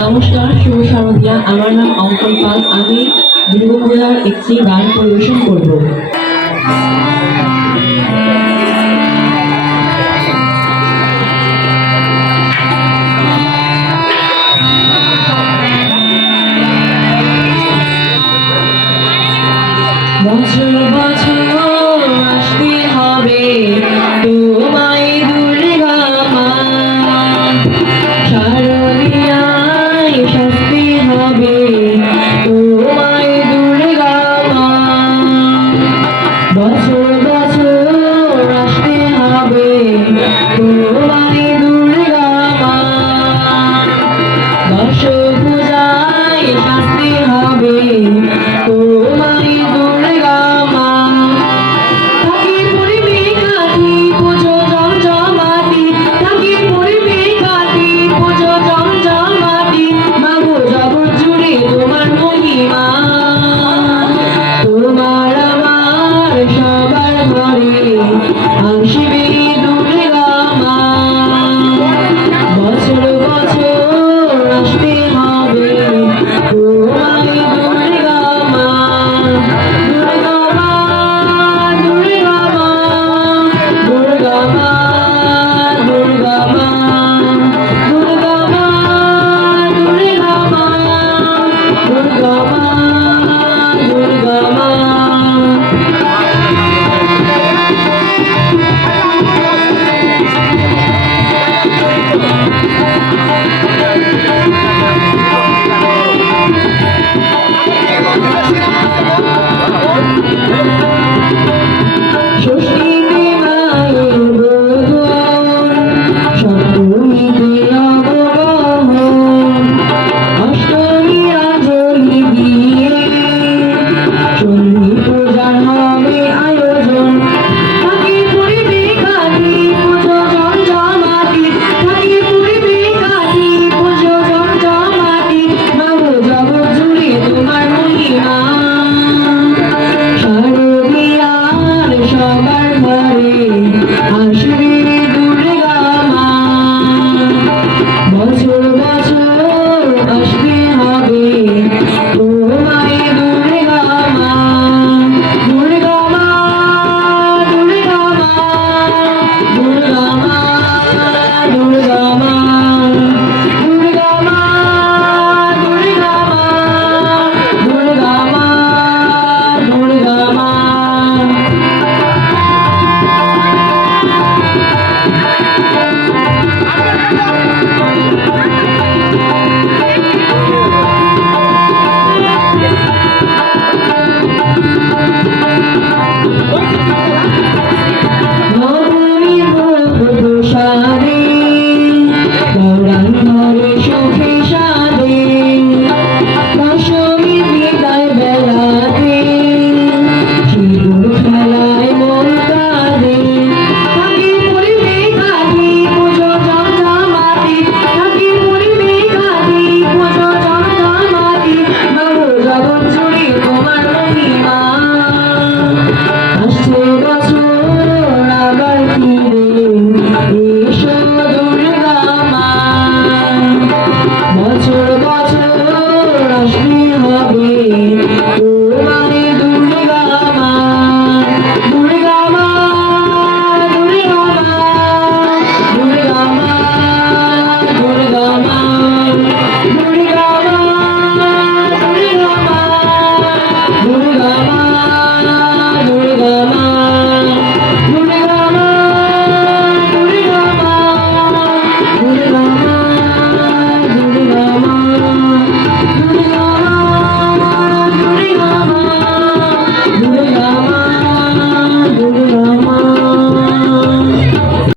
নমস্কার শুভ শারদিয়া আমার নাম অঙ্কন পাল। আমি দুর্গাপূজার একটি গান পরিবেশন করব।